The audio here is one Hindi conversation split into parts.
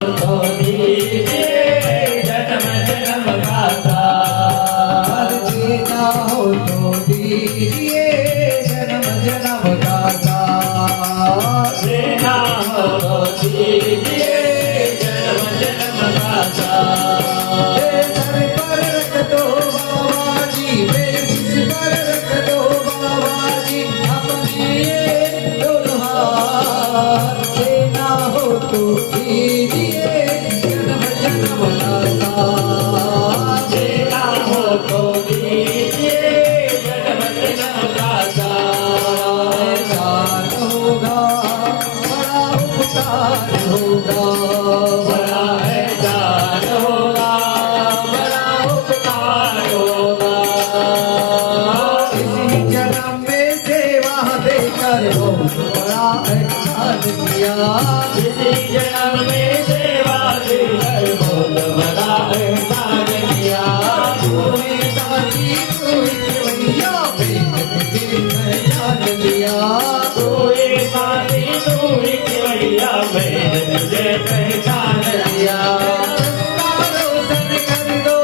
तो दीजिए जन्म जन्म का साथ। जीना हो तो दीजिए जन्म जन्म का साथ। देना हो तो दीजिए जन्म जन्म का साथ। सर पर रख दो बाबा जी, मेरे सिर पर रख दो बाबा जी, अपने ये दोनों हाथ। देना हो तो दीजिए जन्म जन्म का साथ। देना हो तो दीजिए जन्म जन्म का साथ। एहसान होगा बड़ा उपकार होगा, बड़ा एहसान होगा बड़ा उपकार होगा। इसी जन्म में सेवा देकर बहुत बड़ा एहसान किया। इसी जन्म में सेवा देकर बहुत बड़ा एहसान किया। तूने साथी कोई भैया पहचान लिया। कोई साथी तू ही भैया मैंने तुझे पहचान लिया। सितारो सन कर दो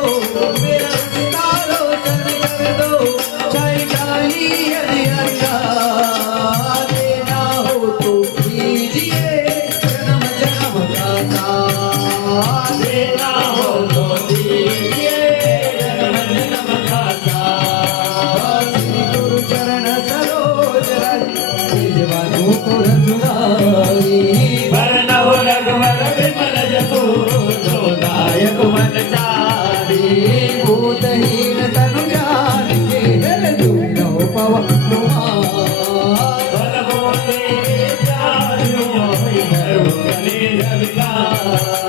मेरा, सितारो सन कर दो, छाई जाली हरी हरिया। देना हो तो दीजिए जन्म जन्म का साथ। देना हो तो दीजिए जन्म जन्म का साथ। गुरु चरण सरोज रज, निज बाजू को रघुनाई। वर्णव रघुवर विमल जसु जो दायक मन चारी। भूतहीन तनु जान के हर दुनो पवन कुमार। बल बोले प्यार मोहि हर कलेज विकार।